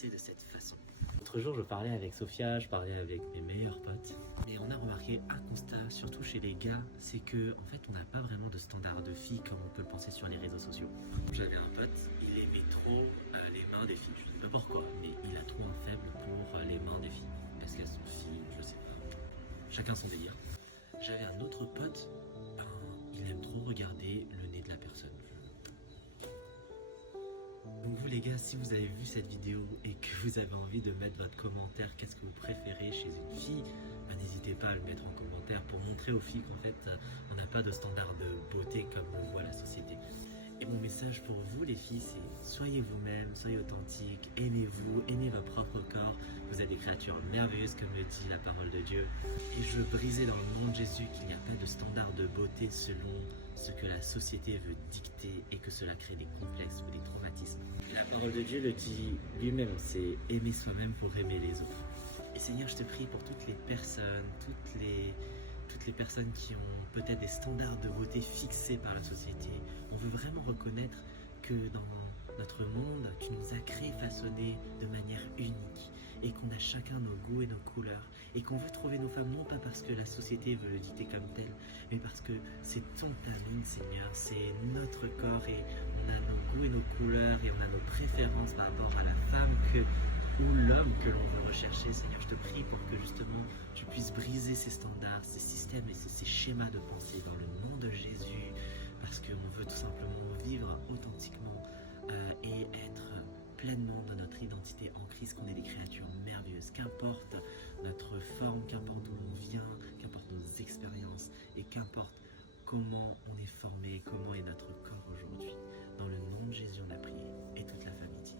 penser de cette façon. L'autre jour, je parlais avec Sophia, je parlais avec mes meilleurs potes, et on a remarqué un constat, surtout chez les gars, c'est que en fait, on n'a pas vraiment de standard de filles comme on peut le penser sur les réseaux sociaux. J'avais un pote, il aimait trop les mains des filles. Je sais pas pourquoi, mais il a trop un faible pour les mains des filles. Parce qu'elles sont filles, je sais pas. Chacun son délire. J'avais un autre pote, il aime trop regarder le nez de la personne. Donc vous les gars, si vous avez vu cette vidéo et que vous avez envie de mettre votre commentaire, qu'est-ce que vous préférez chez une fille, n'hésitez pas à le mettre en commentaire pour montrer aux filles qu'en fait on n'a pas de standard de beauté comme le voit la société. Et mon message pour vous les filles, c'est soyez vous-même, soyez authentiques, aimez-vous, aimez votre propre corps. Vous êtes des créatures merveilleuses comme le dit la parole de Dieu. Et je veux briser dans le nom de Jésus qu'il n'y a pas de standard de beauté selon ce que la société veut dicter et que cela crée des complexes ou des traumatismes. La parole de Dieu le dit lui-même, c'est aimer soi-même pour aimer les autres. Et Seigneur, je te prie pour toutes les personnes, toutes les personnes qui ont peut-être des standards de beauté fixés par la société. On veut vraiment reconnaître que dans notre monde, tu nous as créés, façonnés de manière unique et qu'on a chacun nos goûts et nos couleurs et qu'on veut trouver nos femmes non pas parce que la société veut le dicter comme tel, mais parce que c'est ton timing, Seigneur, c'est notre corps et on a nos goûts et nos couleurs et on a nos préférences par rapport à la femme ou l'homme que l'on veut rechercher. Seigneur, je te prie pour que justement tu puisses briser ces standards, ces systèmes et ces schémas de pensée dans le nom de Jésus, parce qu'on veut tout simplement vivre authentiquement et être pleinement dans notre identité en Christ, qu'on est des créatures merveilleuses, qu'importe notre forme, qu'importe d'où on vient, qu'importe nos expériences et qu'importe comment on est formé, comment est notre corps aujourd'hui. Dans le nom de Jésus, on a prié et toute la famille dit